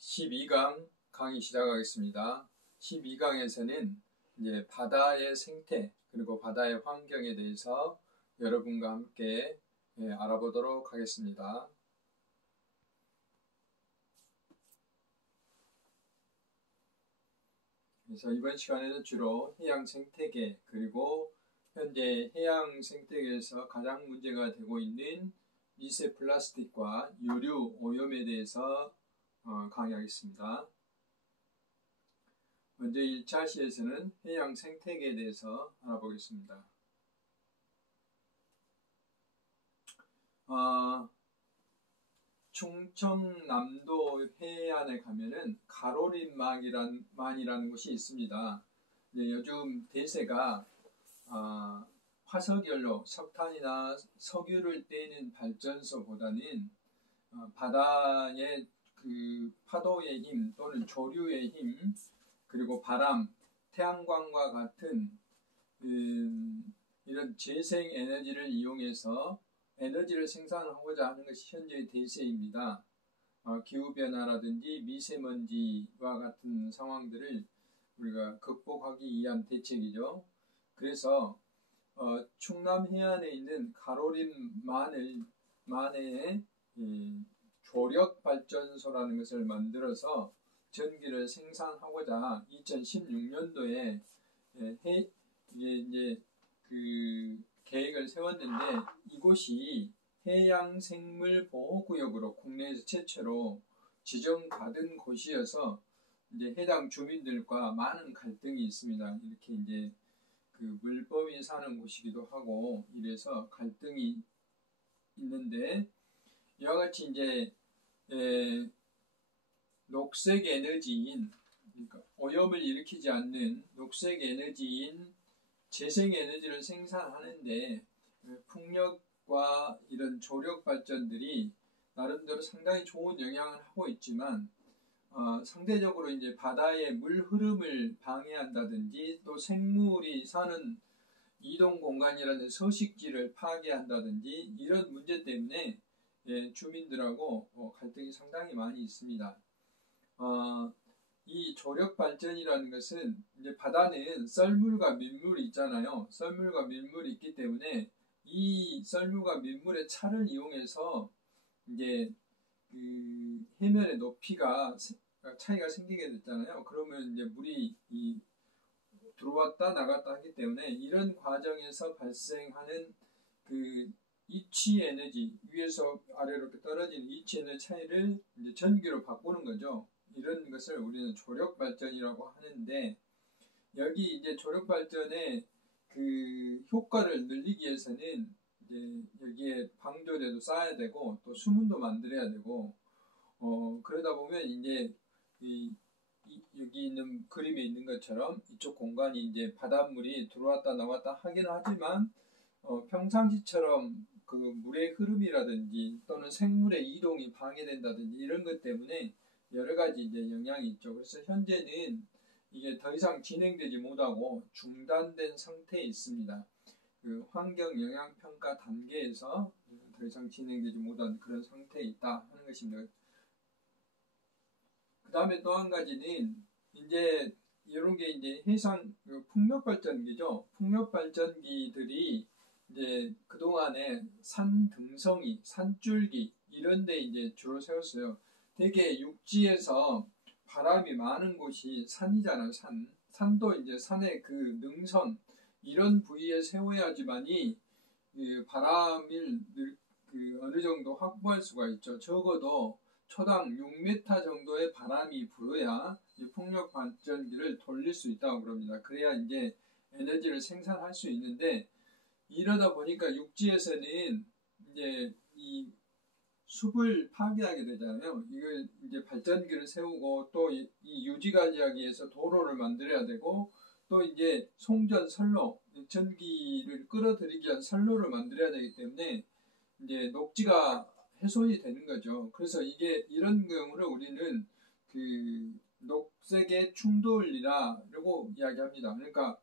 12강 강의 시작하겠습니다. 12강에서는 이제 바다의 생태 그리고 바다의 환경에 대해서 여러분과 함께 알아보도록 하겠습니다. 그래서 이번 시간에는 주로 해양 생태계 그리고 현재 해양 생태계에서 가장 문제가 되고 있는 미세 플라스틱과 유류 오염에 대해서 강의하겠습니다. 먼저 1차 시에서는 해양 생태계에 대해서 알아보겠습니다. 충청남도 해안에 가면은 가로림만이라는 곳이 있습니다. 요즘 대세가 화석연료, 석탄이나 석유를 떼는 발전소보다는 바다의 그 파도의 힘 또는 조류의 힘 그리고 바람, 태양광과 같은 이런 재생 에너지를 이용해서 에너지를 생산하고자 하는 것이 현재의 대세입니다. 기후변화라든지 미세먼지와 같은 상황들을 우리가 극복하기 위한 대책이죠. 그래서 충남 해안에 있는 가로림만의 조력발전소라는 것을 만들어서 전기를 생산하고자 2016년도에 이제 그 계획을 세웠는데 이곳이 해양생물보호구역으로 국내에서 최초로 지정받은 곳이어서 이제 해당 주민들과 많은 갈등이 있습니다. 이렇게 이제 그 물범이 사는 곳이기도 하고 이래서 갈등이 있는데 이와 같이 이제 녹색 에너지인 그러니까 오염을 일으키지 않는 녹색 에너지인 재생 에너지를 생산하는데 풍력과 이런 조력 발전들이 나름대로 상당히 좋은 영향을 하고 있지만 상대적으로 이제 바다의 물 흐름을 방해한다든지 또 생물이 사는 이동 공간이라는 서식지를 파괴한다든지 이런 문제 때문에 주민들하고 갈등이 상당히 많이 있습니다. 이 조력 발전이라는 것은 이제 바다는 썰물과 민물이 있잖아요. 썰물과 민물이 있기 때문에 이 썰물과 민물의 차를 이용해서 이제 그 해면의 높이가 차이가 생기게 됐잖아요. 그러면 이제 물이 들어왔다 나갔다 하기 때문에 이런 과정에서 발생하는 그 이치 에너지 위에서 아래로 이렇게 떨어지는 이치 에너지 차이를 이제 전기로 바꾸는 거죠. 이런 것을 우리는 조력 발전이라고 하는데 여기 이제 조력 발전의 그 효과를 늘리기 위해서는 이제 여기에 방조제도 쌓아야 되고 또 수문도 만들어야 되고 그러다 보면 이제 여기 있는 그림에 있는 것처럼 이쪽 공간이 이제 바닷물이 들어왔다 나왔다 하긴 하지만 평상시처럼 그 물의 흐름이라든지 또는 생물의 이동이 방해된다든지 이런 것 때문에 여러 가지 이제 영향이 있죠. 그래서 현재는 이게 더 이상 진행되지 못하고 중단된 상태에 있습니다. 그 환경 영향 평가 단계에서 더 이상 진행되지 못한 그런 상태에 있다 하는 것입니다. 그 다음에 또 한 가지는 이제 이런 게 이제 해상 풍력 발전기죠. 풍력 발전기들이 이제 그동안에 산 등성이, 산줄기 이런 데 이제 주로 세웠어요. 되게 육지에서 바람이 많은 곳이 산이잖아요. 산도 이제 산의 그 능선 이런 부위에 세워야지만이 그 바람을 그 어느 정도 확보할 수가 있죠. 적어도 초당 6m 정도의 바람이 불어야 풍력 발전기를 돌릴 수 있다고 그럽니다. 그래야 이제 에너지를 생산할 수 있는데 이러다 보니까 육지에서는 이제 이 숲을 파괴하게 되잖아요. 이걸 이제 발전기를 세우고 또 이 유지관리하기 위해서 도로를 만들어야 되고 또 이제 송전 선로, 전기를 끌어들이기 위한 선로를 만들어야 되기 때문에 이제 녹지가 훼손이 되는 거죠. 그래서 이게 이런 경우를 우리는 그 녹색의 충돌이라고 이야기합니다. 그러니까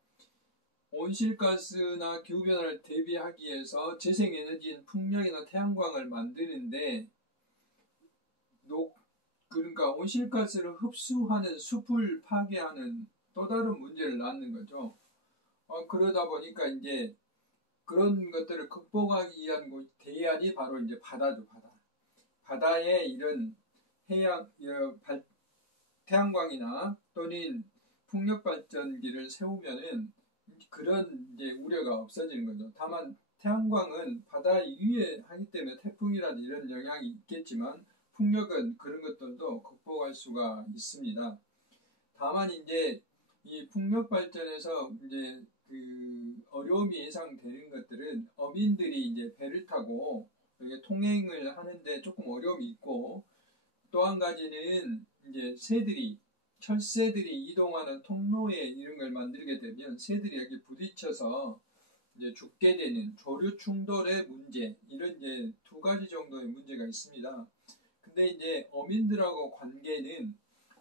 온실가스나 기후변화를 대비하기 위해서 재생에너지인 풍력이나 태양광을 만드는데 그러니까 온실가스를 흡수하는 숲을 파괴하는 또 다른 문제를 낳는 거죠. 그러다 보니까 이제 그런 것들을 극복하기 위한 대안이 바로 이제 바다죠, 바다. 바다에 이런 태양광이나 또는 풍력 발전기를 세우면은 그런 이제 우려가 없어지는 거죠. 다만 태양광은 바다 위에 하기 때문에 태풍이라든 이런 영향이 있겠지만 풍력은 그런 것들도 극복할 수가 있습니다. 다만 이제 이 풍력 발전에서 이제 그 어려움이 예상되는 것들은 어민들이 이제 배를 타고 이게 통행을 하는데 조금 어려움이 있고, 또 한 가지는 이제 철새들이 이동하는 통로에 이런 걸 만들게 되면 새들이 여기 부딪혀서 이제 죽게 되는 조류 충돌의 문제, 이런 이제 두 가지 정도의 문제가 있습니다. 근데 이제 어민들하고 관계는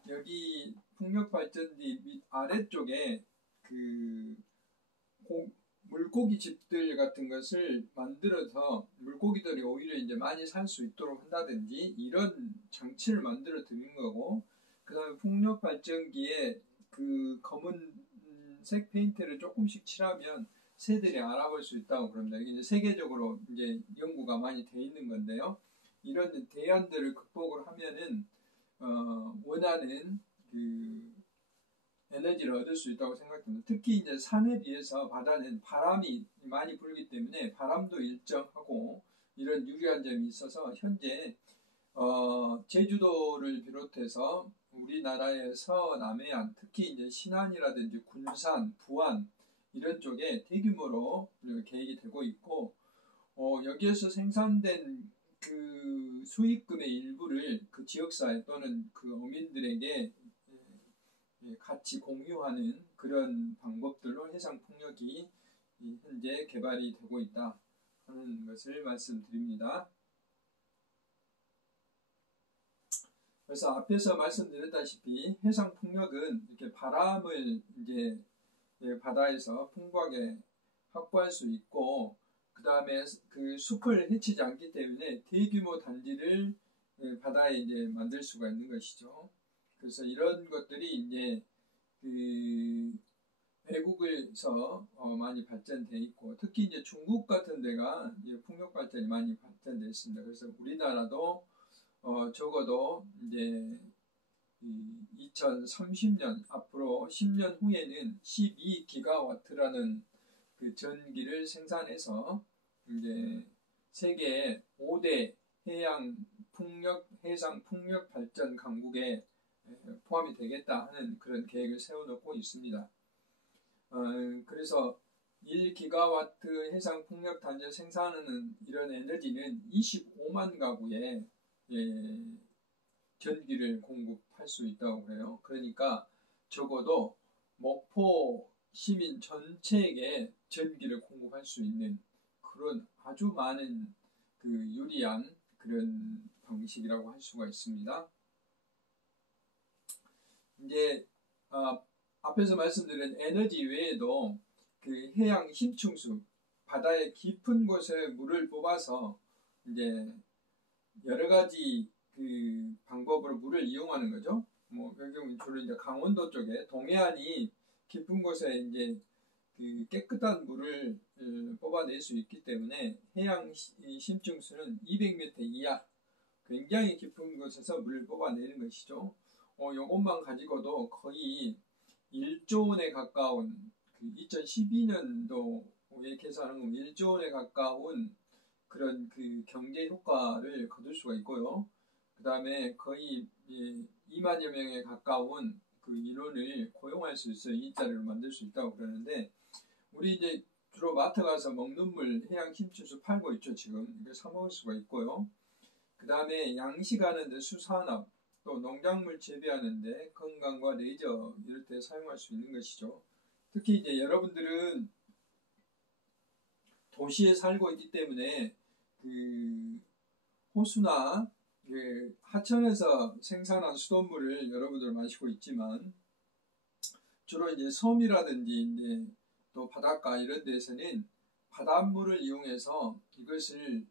여기 풍력 발전기 밑 아래쪽에 그 물고기 집들 같은 것을 만들어서 물고기들이 오히려 이제 많이 살 수 있도록 한다든지 이런 장치를 만들어 드리는 거고, 그 다음에 풍력 발전기에 그 검은색 페인트를 조금씩 칠하면 새들이 알아볼 수 있다고 그럽니다. 이게 이제 세계적으로 이제 연구가 많이 돼 있는 건데요. 이런 대안들을 극복을 하면은 원하는 그 에너지를 얻을 수 있다고 생각합니다. 특히 이제 산에 비해서 바다는 바람이 많이 불기 때문에 바람도 일정하고 이런 유리한 점이 있어서 현재 제주도를 비롯해서 우리나라의 서남해안, 특히 이제 신안이라든지 군산, 부안 이런 쪽에 대규모로 계획이 되고 있고, 여기에서 생산된 그 수익금의 일부를 그 지역사회 또는 그 어민들에게 같이 공유하는 그런 방법들로 해상풍력이 현재 개발이 되고 있다 하는 것을 말씀드립니다. 그래서 앞에서 말씀드렸다시피 해상풍력은 이렇게 바람을 이제 바다에서 풍부하게 확보할 수 있고, 그 다음에 그 숲을 해치지 않기 때문에 대규모 단지를 바다에 이제 만들 수가 있는 것이죠. 그래서 이런 것들이 이제 그 외국에서 많이 발전돼 있고, 특히 이제 중국 같은 데가 이제 풍력 발전이 많이 발전돼 있습니다. 그래서 우리나라도 적어도 이제 2030년 앞으로 10년 후에는 12기가와트라는 그 전기를 생산해서 이제 세계 5대 해상 풍력 발전 강국에 포함이 되겠다 하는 그런 계획을 세워놓고 있습니다. 그래서 1기가와트 해상 풍력 단지 생산하는 이런 에너지는 25만 가구에 전기를 공급할 수 있다고 그래요. 그러니까 적어도 목포 시민 전체에게 전기를 공급할 수 있는 그런 아주 많은 그 유리한 그런 방식이라고 할 수가 있습니다. 이제 앞에서 말씀드린 에너지 외에도 그 해양 심층수, 바다의 깊은 곳에 물을 뽑아서 이제 여러 가지 그 방법으로 물을 이용하는 거죠. 여기 주로 이제 강원도 쪽에 동해안이 깊은 곳에 이제 그 깨끗한 물을 뽑아낼 수 있기 때문에 해양 심층수는 200m 이하, 굉장히 깊은 곳에서 물을 뽑아내는 것이죠. 이것만 가지고도 거의 1조 원에 가까운 그 2012년도에 계산한 건 1조 원에 가까운 그런 그 경제 효과를 거둘 수가 있고요. 그 다음에 거의 2만여 명에 가까운 그 인원을 고용할 수 있어요. 일자리를 만들 수 있다고 그러는데, 우리 이제 주로 마트 가서 먹는 물 해양 심층수 팔고 있죠. 지금 이거 사 먹을 수가 있고요. 그 다음에 양식하는데 수산업, 또 농작물 재배하는데 건강과 레저 이럴 때 사용할 수 있는 것이죠. 특히 이제 여러분들은 도시에 살고 있기 때문에 그 호수나 그 하천에서 생산한 수돗물을 여러분들 마시고 있지만, 주로 이제 섬이라든지 이제 또 바닷가 이런 데서는 바닷물을 이용해서 이것을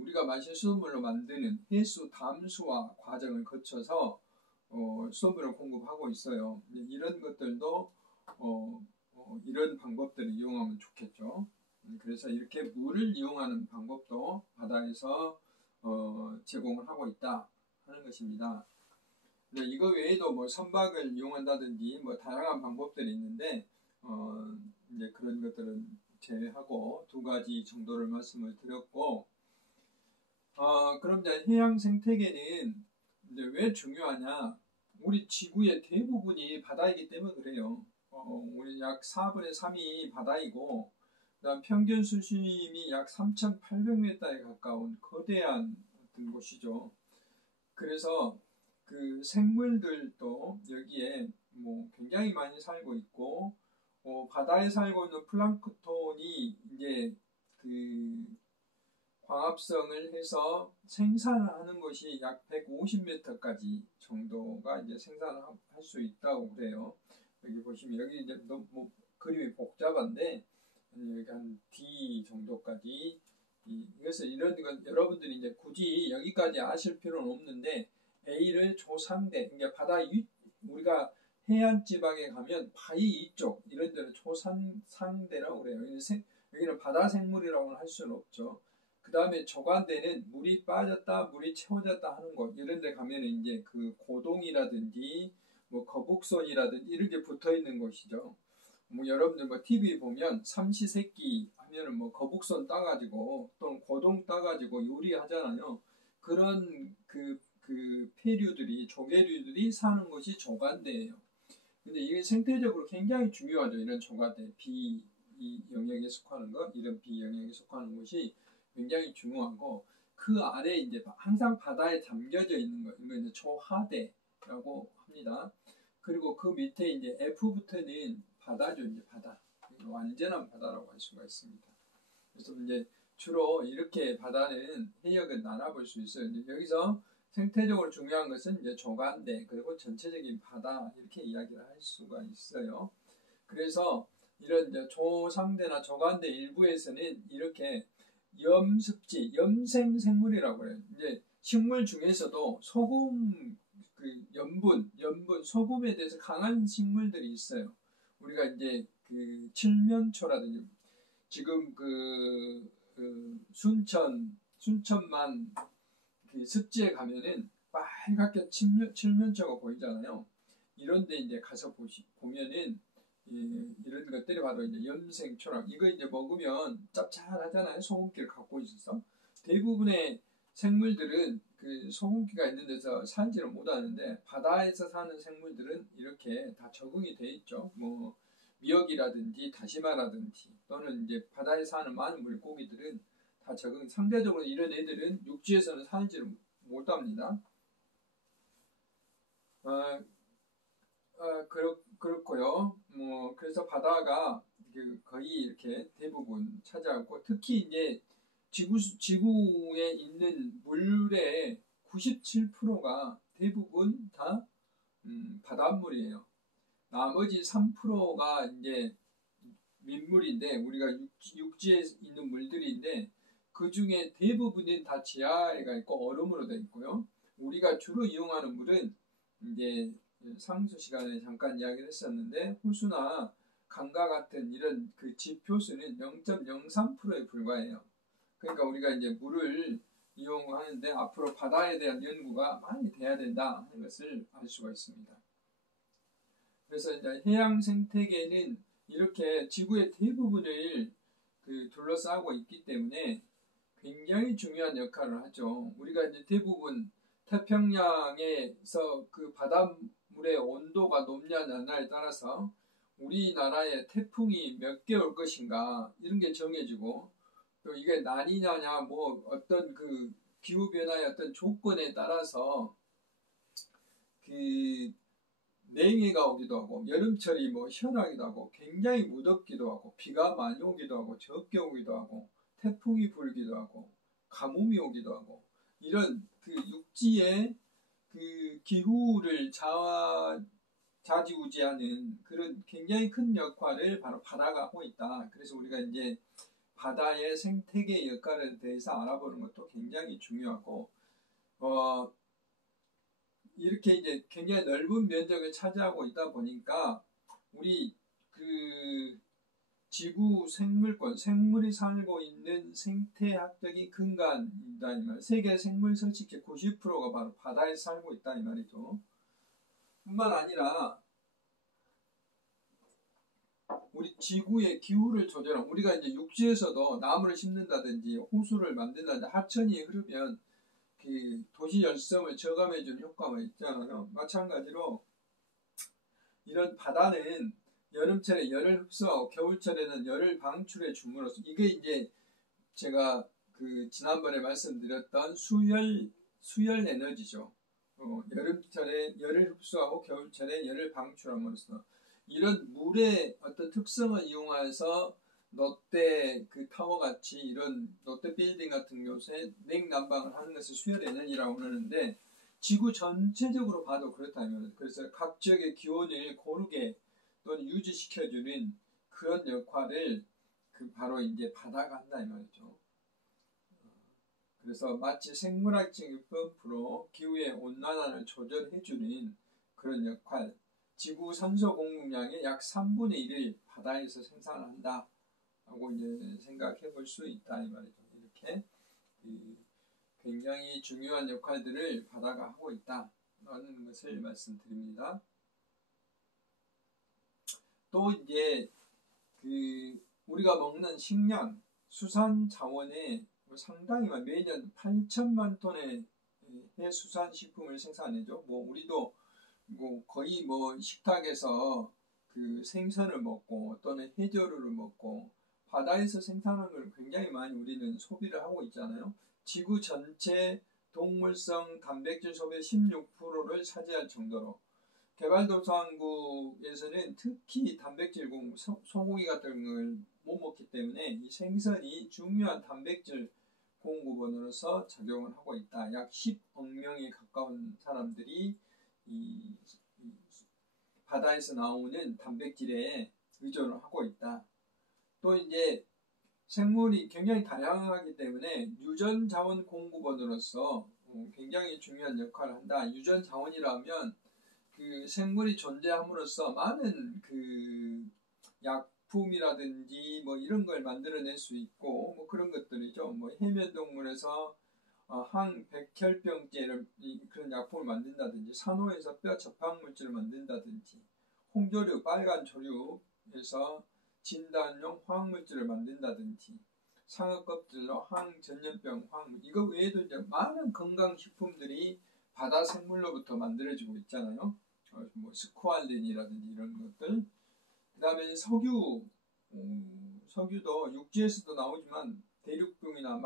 우리가 마실 수돗물로 만드는 해수 담수화 과정을 거쳐서 수돗물을 공급하고 있어요. 이런 것들도 이런 방법들을 이용하면 좋겠죠. 그래서 이렇게 물을 이용하는 방법도 바다에서 제공을 하고 있다 하는 것입니다. 이거 외에도 뭐 선박을 이용한다든지 뭐 다양한 방법들이 있는데 이제 그런 것들은 제외하고 두 가지 정도를 말씀을 드렸고, 그럼 이제 해양 생태계는 이제 왜 중요하냐? 우리 지구의 대부분이 바다이기 때문에 그래요. 우리 약 4분의 3이 바다이고, 그다음 평균 수심이 약 3,800m에 가까운 거대한 어떤 곳이죠. 그래서 그 생물들도 여기에 뭐 굉장히 많이 살고 있고, 바다에 살고 있는 플랑크톤이 이제 그 광합성을 해서 생산을 하는 것이 약 150m까지 정도가 이제 생산을 할 수 있다고 그래요. 여기 보시면 여기 이제 뭐 그림이 복잡한데 여기 한 D 정도까지 그래서 이런 건 여러분들이 이제 굳이 여기까지 아실 필요는 없는데 A를 초상대 그러니까 바다 우리가 해안 지방에 가면 바위 이쪽 이런 데는 초상대라고 그래요. 여기는 바다 생물이라고는 할 수는 없죠. 그 다음에 조간대는 물이 빠졌다, 물이 채워졌다 하는 곳 이런 데 가면 이제 그 고동이라든지 뭐 거북손이라든지 이런 게 붙어 있는 곳이죠. 뭐 여러분들 뭐 TV 보면 삼시세끼 하면은 뭐 거북손 따가지고 또는 고동 따가지고 요리하잖아요. 그런 그 폐류들이 조개류들이 사는 곳이 조간대예요. 근데 이게 생태적으로 굉장히 중요하죠. 이런 조간대 이 영역에 속하는 것, 이런 B 영역에 속하는 것이 굉장히 중요하고 그 아래 이제 항상 바다에 담겨져 있는 거 이거 이제 초하대라고 합니다. 그리고 그 밑에 이제 F부터는 바다죠. 이제 바다. 완전한 바다라고 할 수가 있습니다. 그래서 이제 주로 이렇게 바다는 해역은 나눠볼 수 있어요. 이제 여기서 생태적으로 중요한 것은 이제 조간대 그리고 전체적인 바다 이렇게 이야기를 할 수가 있어요. 그래서 이런 이제 초상대나 조간대 일부에서는 이렇게 염습지, 염생 생물이라고 해요. 이제 식물 중에서도 소금, 그 염분, 소금에 대해서 강한 식물들이 있어요. 우리가 이제 그 칠면초라든지 지금 순천만 그 습지에 가면은 빨갛게 칠면초가 보이잖아요. 이런데 이제 가서 보면은 이런 것들이 바로 이제 염생초라. 이거 이제 먹으면 짭짤하잖아요. 소금기를 갖고 있어서 대부분의 생물들은 그 소금기가 있는 데서 살지를 못하는데 바다에서 사는 생물들은 이렇게 다 적응이 돼 있죠. 뭐 미역이라든지 다시마라든지 또는 이제 바다에 사는 많은 물고기들은 다 상대적으로 이런 애들은 육지에서는 살지를 못합니다. 그렇고요. 뭐 그래서 바다가 거의 이렇게 대부분 차지하고 특히 이제 지구에 있는 물의 97%가 대부분 다 바닷물이에요. 나머지 3%가 이제 민물인데 우리가 육지에 있는 물들인데 그 중에 대부분은 다 지하에 가 있고 얼음으로 되어 있고요. 우리가 주로 이용하는 물은 이제 상수 시간에 잠깐 이야기를 했었는데 호수나 강과 같은 이런 그 지표수는 0.03%에 불과해요. 그러니까 우리가 이제 물을 이용하는데 앞으로 바다에 대한 연구가 많이 돼야 된다 하는 것을 알 수가 있습니다. 그래서 이제 해양 생태계는 이렇게 지구의 대부분을 둘러싸고 있기 때문에 굉장히 중요한 역할을 하죠. 우리가 이제 대부분 태평양에서 그 바닷물의 온도가 높냐 낮냐에 따라서 우리나라에 태풍이 몇 개 올 것인가 이런 게 정해지고 또 이게 난이냐냐 뭐 어떤 그 기후변화의 어떤 조건에 따라서 그 냉해가 오기도 하고 여름철이 뭐 시원하기도 하고 굉장히 무덥기도 하고 비가 많이 오기도 하고 적게 오기도 하고 태풍이 불기도 하고 가뭄이 오기도 하고 이런 그 육지의 그 기후를 좌지우지하는 그런 굉장히 큰 역할을 바로 바다가 하고 있다. 그래서 우리가 이제 바다의 생태계 역할에 대해서 알아보는 것도 굉장히 중요하고 이렇게 이제 굉장히 넓은 면적을 차지하고 있다 보니까 우리 그 지구 생물권, 생물이 살고 있는 생태학적인 근간이다 이 말. 세계 생물 서식지 90%가 바로 바다에 살고 있다 이 말이죠. 뿐만 아니라 우리 지구의 기후를 조절한, 우리가 이제 육지에서도 나무를 심는다든지 호수를 만든다든지 하천이 흐르면 그 도시 열섬을 저감해주는 효과가 있잖아요. 마찬가지로 이런 바다는 여름철에 열을 흡수하고 겨울철에는 열을 방출해 줌으로써, 이게 이제 제가 그 지난번에 말씀드렸던 수열 에너지죠. 여름철에 열을 흡수하고 겨울철에 열을 방출함으로써 이런 물의 어떤 특성을 이용해서 롯데 그 타워 같이 이런 롯데 빌딩 같은 곳에 냉난방을 하는 것을 수열 에너지라고 하는데, 지구 전체적으로 봐도 그렇다면, 그래서 각 지역의 기온을 고르게 또는 유지시켜주는 그런 역할을 그 바로 이제 바다가 한다 이 말이죠. 그래서 마치 생물학적인 펌프로 기후의 온난화를 조절해주는 그런 역할, 지구 산소 공급량의 약 3분의 1을 바다에서 생산한다 하고 이제 생각해 볼 수 있다 이 말이죠. 이렇게 굉장히 중요한 역할들을 바다가 하고 있다라는 것을 말씀드립니다. 또 이제 그 우리가 먹는 식량, 수산 자원의 상당히 매년 8천만 톤의 해수산식품을 생산해죠. 뭐 우리도 뭐 거의 뭐 식탁에서 그 생선을 먹고 또는 해조류를 먹고 바다에서 생산하는 걸 굉장히 많이 우리는 소비를 하고 있잖아요. 지구 전체 동물성 단백질 소비의 16%를 차지할 정도로, 개발도상국에서는 특히 단백질 공급, 소고기 같은 걸 못 먹기 때문에 이 생선이 중요한 단백질 공급원으로서 작용을 하고 있다. 약 10억 명에 가까운 사람들이 이 바다에서 나오는 단백질에 의존을 하고 있다. 또 이제 생물이 굉장히 다양하기 때문에 유전 자원 공급원으로서 굉장히 중요한 역할을 한다. 유전 자원이라면 그 생물이 존재함으로써 많은 그 약품이라든지 뭐 이런 걸 만들어낼 수 있고 뭐 그런 것들이죠. 뭐 해면동물에서 항백혈병제를 그런 약품을 만든다든지, 산호에서 뼈 접합물질을 만든다든지, 홍조류, 빨간 조류에서 진단용 화학물질을 만든다든지, 상어 껍질로 항전염병 화학물, 이거 외에도 이제 많은 건강식품들이 바다 생물로부터 만들어지고 있잖아요. 뭐 스쿠알린이라든지 이런 것들. 그 다음에 석유도 육지에서도 나오지만 대륙붕이나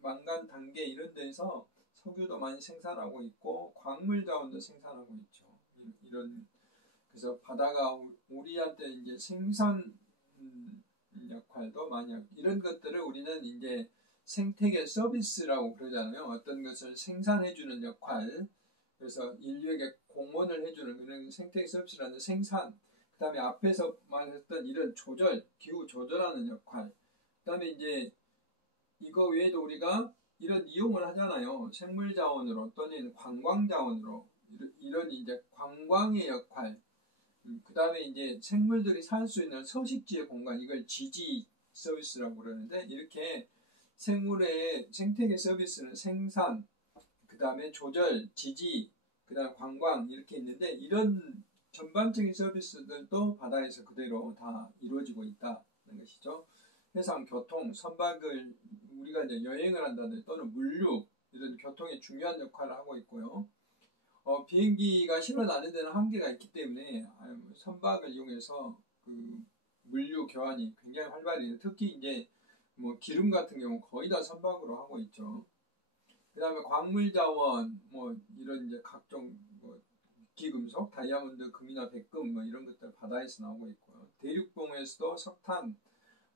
망간 단계 이런 데서 석유도 많이 생산하고 있고 광물 자원도 생산하고 있죠. 이런, 그래서 바다가 우리한테 이제 생산 역할도 많이 하고, 이런 것들을 우리는 이제 생태계 서비스라고 그러잖아요. 어떤 것을 생산해주는 역할, 그래서 인류에게 공헌을 해주는 그런 생태계 서비스라는 생산, 그 다음에 앞에서 말했던 이런 조절, 기후 조절하는 역할, 그 다음에 이제 이거 외에도 우리가 이런 이용을 하잖아요. 생물 자원으로 또는 관광 자원으로, 이런 이제 관광의 역할, 그 다음에 이제 생물들이 살 수 있는 서식지의 공간, 이걸 지지 서비스라고 그러는데, 이렇게 생물의 생태계 서비스는 생산, 그 다음에 조절, 지지, 그 다음에 관광 이렇게 있는데, 이런 전반적인 서비스들도 바다에서 그대로 다 이루어지고 있다는 것이죠. 해상, 교통, 선박을 우리가 이제 여행을 한다든지 또는 물류, 이런 교통에 중요한 역할을 하고 있고요. 비행기가 실어나는 데는 한계가 있기 때문에 선박을 이용해서 그 물류 교환이 굉장히 활발해요. 특히 이제 뭐 기름 같은 경우 거의 다 선박으로 하고 있죠. 그 다음에 광물 자원, 뭐 이런 이제 각종 뭐 기금속, 다이아몬드, 금이나 백금 뭐 이런 것들 바다에서 나오고 있고요. 대륙봉에서도 석탄,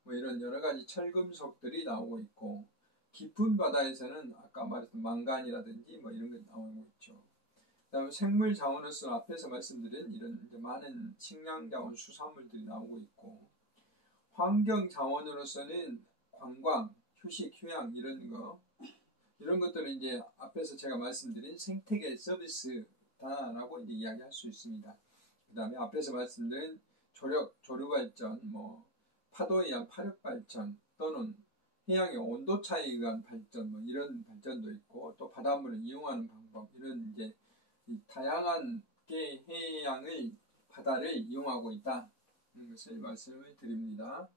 뭐 이런 여러 가지 철금속들이 나오고 있고, 깊은 바다에서는 아까 말했던 망간이라든지 뭐 이런 게 나오고 있죠. 그 다음에 생물 자원으로서 앞에서 말씀드린 이런 이제 많은 식량 자원, 수산물들이 나오고 있고, 환경 자원으로서는 관광, 휴식, 휴양 이런 것들은 이제 앞에서 제가 말씀드린 생태계 서비스 있다라고 이제 이야기할 수 있습니다. 그 다음에 앞에서 말씀드린 조류 발전, 파도에 의한 파력 발전 또는 해양의 온도 차이에 의한 발전, 이런 발전도 있고 또 바닷물을 이용하는 방법 이런 이제 다양한 게 해양을 바다를 이용하고 있다. 이런 것을 말씀을 드립니다.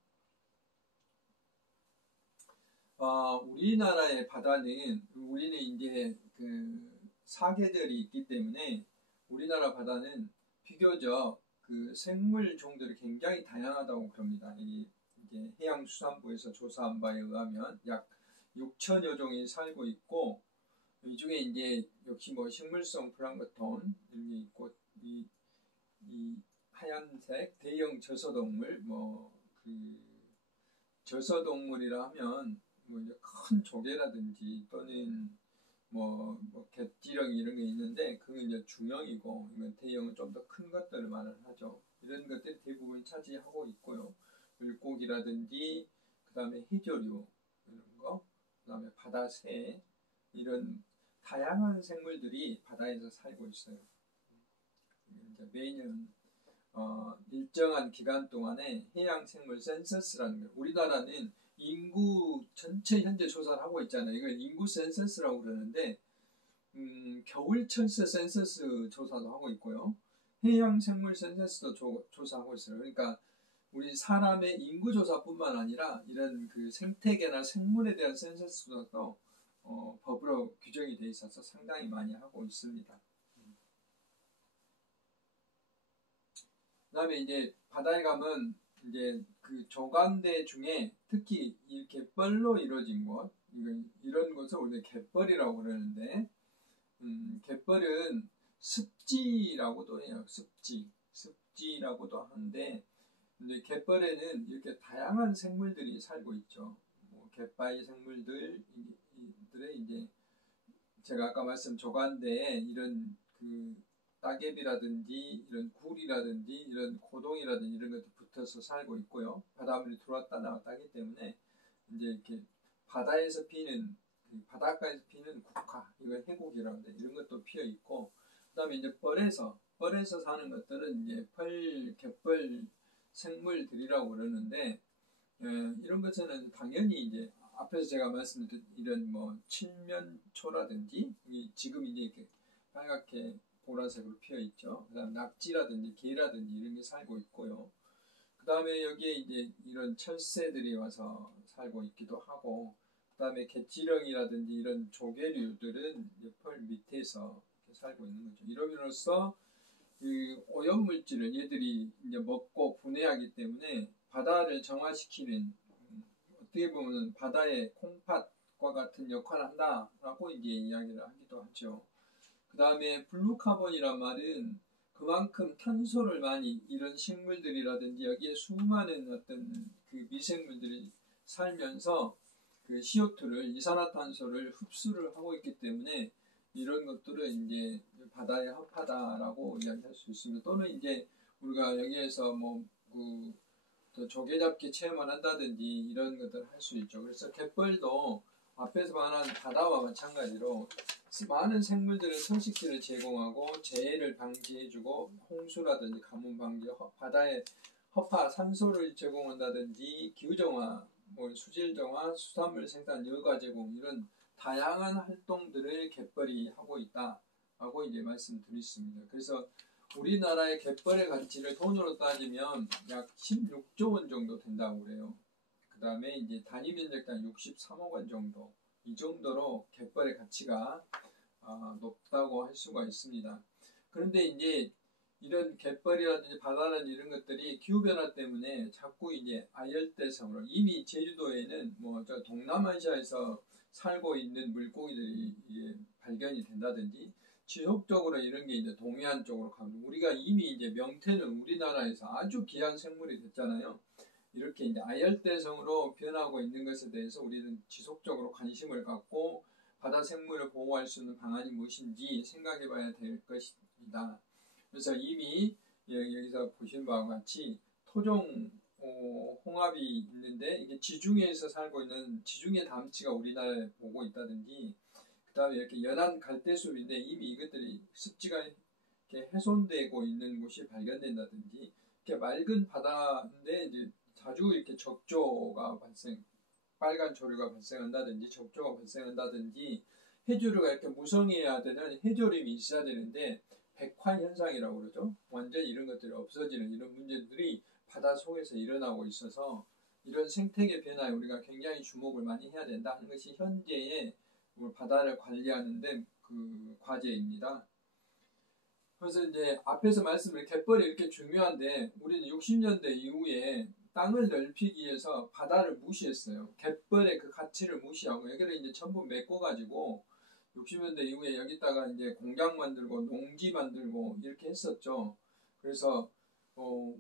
우리나라의 바다는 우리는 이제 그 사계들이 있기 때문에 우리나라 바다는 비교적 그 생물 종들이 굉장히 다양하다고 그럽니다. 이게 해양수산부에서 조사한 바에 의하면 약 6천여 종이 살고 있고 이 중에 이제 역시 식물성 플랑크톤 이런 게 있고 이 하얀색 대형 저서동물 그 저서동물이라 하면 이제 큰 조개라든지 또는 갯지렁이 이런 게 있는데 그건 이제 중형이고 이건 대형은 좀 더 큰 것들을 말을 하죠. 이런 것들이 대부분 차지하고 있고요. 물고기라든지 그 다음에 해조류 이런 거, 그 다음에 바다새 이런 다양한 생물들이 바다에서 살고 있어요. 이제 매년 일정한 기간 동안에 해양생물 센서스라는 거, 우리나라는 인구 전체 현재 조사를 하고 있잖아요. 이걸 인구 센서스라고 그러는데 겨울철새 센서스 조사도 하고 있고요. 해양생물 센서스도 조사하고 있어요. 그러니까 우리 사람의 인구 조사뿐만 아니라 이런 그 생태계나 생물에 대한 센서스도 법으로 규정이 돼 있어서 상당히 많이 하고 있습니다. 그다음에 이제 바다에 가면 이제 그 조간대 중에 특히 이렇게 뻘로 이루어진 곳 이런 것을 우리가 갯벌이라고 그러는데 갯벌은 습지라고도 해요. 습지라고도 하는데 근데 갯벌에는 이렇게 다양한 생물들이 살고 있죠. 갯바위 생물들의 이제 제가 아까 말씀 조간대에 이런 그 따개비라든지 이런 굴이라든지 이런 고동이라든지 이런 것도 붙어서 살고 있고요. 바닷물이 들어왔다 나왔다 하기 때문에 이제 이렇게 바다에서 피는 바닷가에서 피는 국화 이걸 해곡이라고 하는데 이런 것도 피어 있고 그다음에 이제 뻘에서 사는 것들은 이제 갯벌 생물들이라고 그러는데 이런 것은 당연히 이제 앞에서 제가 말씀드린 이런 칠면초라든지 지금 이제 이렇게 빨갛게 보라색으로 피어 있죠. 그다음 낙지라든지 게라든지 이런 게 살고 있고요. 그다음에 여기에 이제 이런 철새들이 와서 살고 있기도 하고, 그다음에 갯지렁이라든지 이런 조개류들은 펄 밑에서 살고 있는 거죠. 이러므로써 그 오염물질을 얘들이 이제 먹고 분해하기 때문에 바다를 정화시키는 어떻게 보면 바다의 콩팥과 같은 역할을 한다라고 이제 이야기를 하기도 하죠. 그 다음에 블루카본이란 말은 그만큼 탄소를 많이 이런 식물들이라든지 여기에 수많은 어떤 그 미생물들이 살면서 그 CO2를 이산화탄소를 흡수를 하고 있기 때문에 이런 것들은 이제 바다에 합하다라고 이야기할 수 있습니다. 또는 이제 우리가 여기에서 또 조개잡기 체험을 한다든지 이런 것들을 할 수 있죠. 그래서 갯벌도 앞에서 말한 바다와 마찬가지로 많은 생물들의 서식지를 제공하고 재해를 방지해주고 홍수라든지 가뭄 방지, 바다에 허파 산소를 제공한다든지 기후정화, 수질정화, 수산물 생산 여가 제공 이런 다양한 활동들을 갯벌이 하고 있다라고 이제 말씀드렸습니다. 그래서 우리나라의 갯벌의 가치를 돈으로 따지면 약 16조 원 정도 된다고 그래요. 그 다음에 이제 단위 면적당 63억 원 정도, 이 정도로 갯벌의 가치가 높다고 할 수가 있습니다. 그런데 이제 이런 갯벌이라든지 바다라든지 이런 것들이 기후변화 때문에 자꾸 이제 아열대성으로 이미 제주도에는 저 동남아시아에서 살고 있는 물고기들이 이제 발견이 된다든지 지속적으로 이런 게 이제 동해안 쪽으로 가면 우리가 이미 이제 명태는 우리나라에서 아주 귀한 생물이 됐잖아요. 이렇게 이제 아열대성으로 변하고 있는 것에 대해서 우리는 지속적으로 관심을 갖고 바다 생물을 보호할 수 있는 방안이 무엇인지 생각해 봐야 될 것입니다. 그래서 이미 여기서 보신 바와 같이 토종 홍합이 있는데 이게 지중해에서 살고 있는 지중해 담치가 우리나라에 오고 있다든지 그 다음에 이렇게 연안 갈대숲인데 이미 이것들이 습지가 이렇게 훼손되고 있는 곳이 발견된다든지, 이렇게 맑은 바다인데 이제 자주 이렇게 적조가 빨간 조류가 발생한다든지 적조가 발생한다든지, 해조류가 이렇게 무성해야 되는 해조림이 있어야 되는데 백화 현상이라고 그러죠. 완전히 이런 것들이 없어지는 이런 문제들이 바다 속에서 일어나고 있어서 이런 생태계 변화에 우리가 굉장히 주목을 많이 해야 된다 하는 것이 현재의 바다를 관리하는데 그 과제입니다. 그래서 이제 앞에서 말씀드린 갯벌이 이렇게 중요한데 우리는 60년대 이후에 땅을 넓히기 위해서 바다를 무시했어요. 갯벌의 그 가치를 무시하고 여기를 이제 전부 메꿔가지고 60년대 이후에 여기다가 이제 공장 만들고 농지 만들고 이렇게 했었죠. 그래서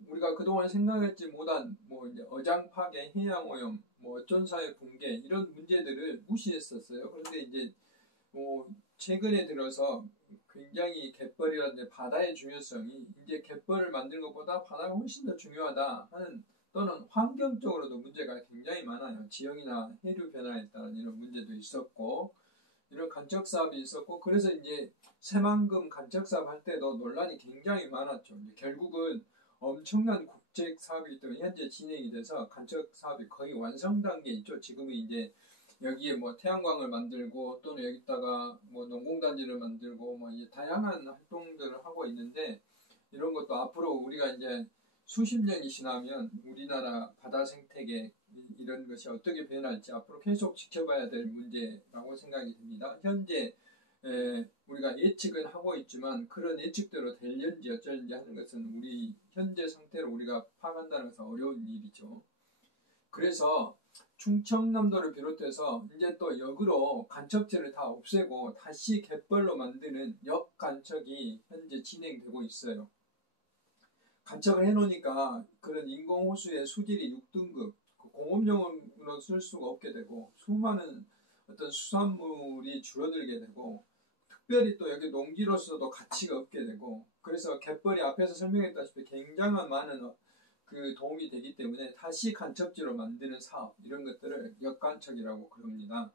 우리가 그동안 생각했지 못한 뭐 이제 어장 파괴, 해양 오염, 뭐 어촌사회 붕괴 이런 문제들을 무시했었어요. 그런데 이제 최근에 들어서 굉장히 갯벌이라든지 바다의 중요성이 이제 갯벌을 만드는 것보다 바다가 훨씬 더 중요하다 하는, 또는 환경적으로도 문제가 굉장히 많아요. 지형이나 해류 변화에 따른 이런 문제도 있었고 이런 간척 사업이 있었고, 그래서 이제 새만금 간척 사업 할 때도 논란이 굉장히 많았죠. 이제 결국은 엄청난 국제 사업이기 때문에 현재 진행이 돼서 간척 사업이 거의 완성 단계에 있죠. 지금은 이제 여기에 뭐 태양광을 만들고 또는 여기다가 뭐 농공단지를 만들고 뭐 이제 다양한 활동들을 하고 있는데, 이런 것도 앞으로 우리가 이제 수십 년이 지나면 우리나라 바다 생태계 이런 것이 어떻게 변할지 앞으로 계속 지켜봐야 될 문제라고 생각이 듭니다. 현재 우리가 예측은 하고 있지만 그런 예측대로 될는지 어쩔지 하는 것은 우리 현재 상태로 우리가 파악한다는 것은 어려운 일이죠. 그래서 충청남도를 비롯해서 이제 또 역으로 간척지를 다 없애고 다시 갯벌로 만드는 역간척이 현재 진행되고 있어요. 간척을 해놓으니까 그런 인공호수의 수질이 6등급, 공업용으로 쓸 수가 없게 되고 수많은 어떤 수산물이 줄어들게 되고, 특별히 또 여기 농지로서도 가치가 없게 되고, 그래서 갯벌이 앞에서 설명했다시피 굉장한 많은 그 도움이 되기 때문에 다시 간척지로 만드는 사업, 이런 것들을 역간척이라고 그럽니다.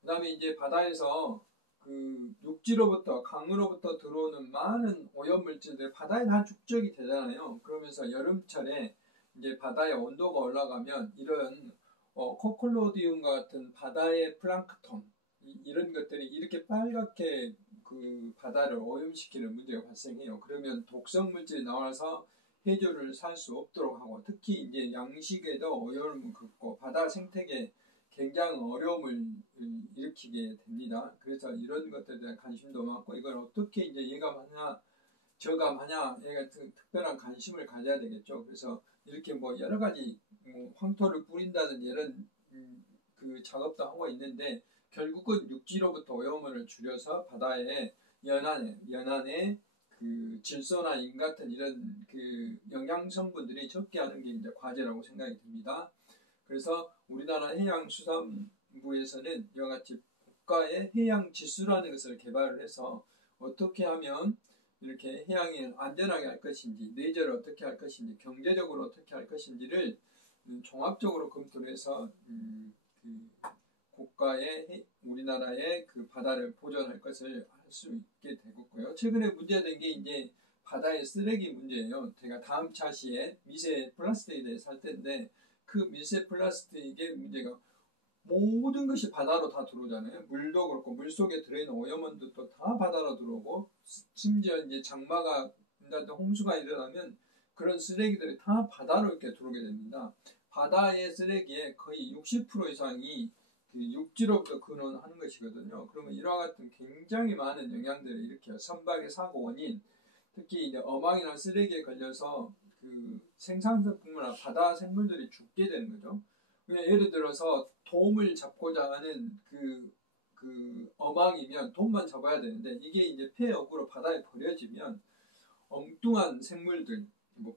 그 다음에 이제 바다에서 그 육지로부터 강으로부터 들어오는 많은 오염물질들 바다에 다 축적이 되잖아요. 그러면서 여름철에 이제 바다의 온도가 올라가면 이런 코클로디움과 같은 바다의 플랑크톤 이런 것들이 이렇게 빨갛게 그 바다를 오염시키는 문제가 발생해요. 그러면 독성 물질이 나와서 해조를 살 수 없도록 하고, 특히 이제 양식에도 오염을 긋고 바다 생태계 굉장히 어려움을 일으키게 됩니다. 그래서 이런 것들에 대한 관심도 많고, 이걸 어떻게 이제 예감하냐, 저감하냐, 특별한 관심을 가져야 되겠죠. 그래서 이렇게 뭐 여러 가지 황토를 뿌린다든지 이런 그 작업도 하고 있는데, 결국은 육지로부터 오염을 줄여서 바다의 연안에 그 질소나 인 같은 이런 그 영양 성분들이 적게 하는 게 이제 과제라고 생각이 듭니다. 그래서 우리나라 해양수산부에서는 이와 같이 국가의 해양 지수라는 것을 개발을 해서 어떻게 하면 이렇게 해양을 안전하게 할 것인지, 내절을 어떻게 할 것인지, 경제적으로 어떻게 할 것인지를 종합적으로 검토를 해서 그 국가의 우리나라의 그 바다를 보존할 것을 할 수 있게 되겠고요. 최근에 문제된 게 이제 바다의 쓰레기 문제예요. 제가 다음 차시에 미세 플라스틱에 대해서 할 텐데, 그 미세 플라스틱의 문제가 모든 것이 바다로 다 들어오잖아요. 물도 그렇고 물속에 들어있는 오염원들도 다 바다로 들어오고, 심지어 이제 장마가 홍수가 일어나면 그런 쓰레기들이 다 바다로 이렇게 들어오게 됩니다. 바다의 쓰레기의 거의 60% 이상이 그 육지로부터 근원하는 것이거든요. 그러면 이와 같은 굉장히 많은 영향들을 일으켜요. 선박의 사고 원인, 특히 이제 어망이나 쓰레기에 걸려서 그 생산성뿐만 아니라 바다 생물들이 죽게 되는 거죠. 예를 들어서 돔을 잡고자 하는 그 어망이면 돔만 잡아야 되는데, 이게 이제 폐역으로 바다에 버려지면 엉뚱한 생물들, 뭐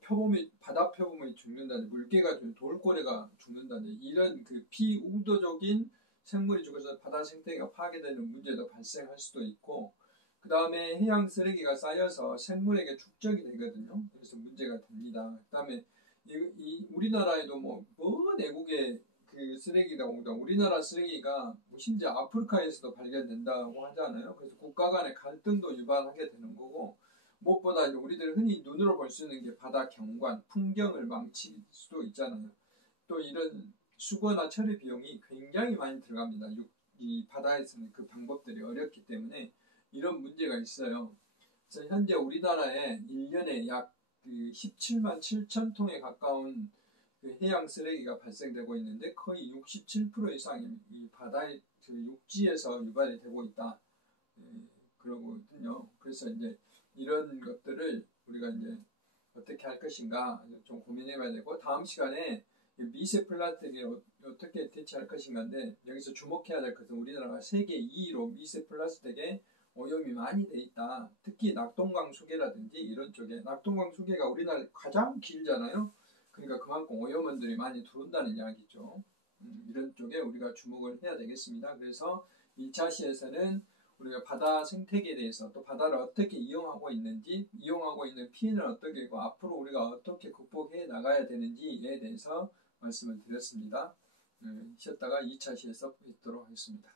바다 표범이 죽는다든지 물개가 돌고래가 죽는다든지 이런 그 비우도적인 생물이 죽어서 바다 생태계가 파괴되는 문제도 발생할 수도 있고, 그 다음에 해양 쓰레기가 쌓여서 생물에게 축적이 되거든요. 그래서 문제가 됩니다. 그 다음에 우리나라에도 뭐 내국의 그 쓰레기가 옵니다. 우리나라 쓰레기가 심지어 아프리카에서도 발견된다고 하잖아요. 그래서 국가 간의 갈등도 유발하게 되는 거고, 무엇보다 이제 우리들 흔히 눈으로 볼 수 있는 게 바다 경관, 풍경을 망칠 수도 있잖아요. 또 이런 수거나 처리 비용이 굉장히 많이 들어갑니다. 이 바다에서는 그 방법들이 어렵기 때문에 이런 문제가 있어요. 그래서 현재 우리나라에 1년에 약 17만 7천 통에 가까운 그 해양 쓰레기가 발생되고 있는데 거의 67% 이상이 이 바다의 그 육지에서 유발이 되고 있다. 그러거든요. 그래서 이제 이런 것들을 우리가 이제 어떻게 할 것인가 좀 고민해봐야 되고, 다음 시간에 미세 플라스틱에 어떻게 대처할 것인가인데, 여기서 주목해야 될 것은 우리나라가 세계 2위로 미세 플라스틱에 오염이 많이 돼 있다. 특히 낙동강 수계라든지 이런 쪽에, 낙동강 수계가 우리나라 가장 길잖아요. 그러니까 그만큼 오염원들이 많이 들어온다는 이야기죠. 이런 쪽에 우리가 주목을 해야 되겠습니다. 그래서 1차 시에서는 우리가 바다 생태계에 대해서, 또 바다를 어떻게 이용하고 있는지, 이용하고 있는 피해는 어떻게 있고 앞으로 우리가 어떻게 극복해 나가야 되는지에 대해서 말씀을 드렸습니다. 쉬었다가 2차 시에서 뵙도록 하겠습니다.